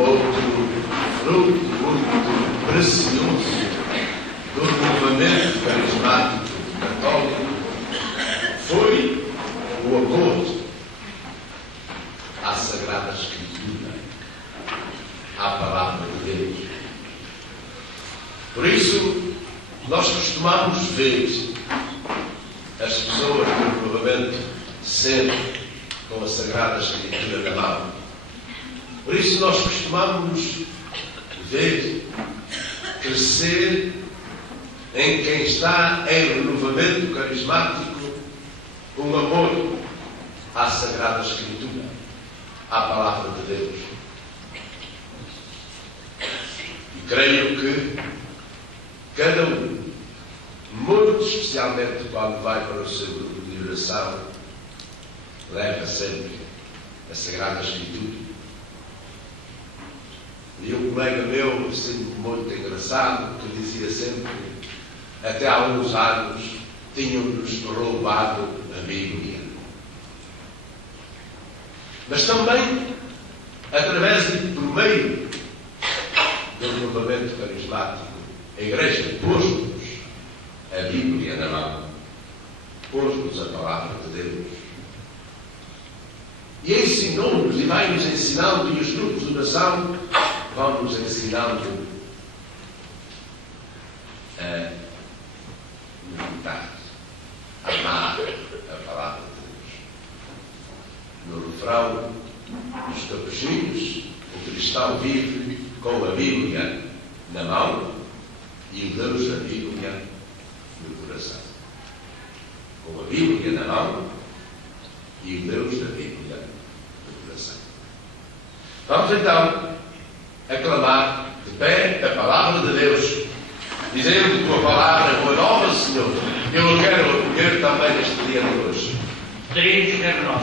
outro fruto muito precioso do renovamento carismático católico foi o amor à Sagrada Escritura, à Palavra de Deus. Por isso, nós costumamos ver as pessoas do renovamento sempre com a Sagrada Escritura na mão. Por isso, nós costumamos ver crescer em quem está em renovamento carismático um amor à Sagrada Escritura, à Palavra de Deus. E creio que cada um, muito especialmente quando vai para o seu grupo de oração, leva sempre a Sagrada Escritura. E um colega meu, assim, muito engraçado, que dizia sempre, até há uns anos, tinham-nos roubado a Bíblia. Mas também, através e por meio do renovamento carismático, a Igreja pôs-nos a Bíblia na mão, pôs-nos a Palavra de Deus. E ensinou-nos, e vai-nos ensinando, e os grupos de oração vão-nos ensinando a meditar, a amar a Palavra de Deus. No refrão dos capuchinhos, o cristão vive com a Bíblia na mão e o Deus da Bíblia no coração. Com a Bíblia na mão e o Deus da Bíblia no coração. Vamos então aclamar de pé a Palavra de Deus, dizendo com a palavra boa nova, Senhor. Eu quero ver também este dia de hoje. Três nós.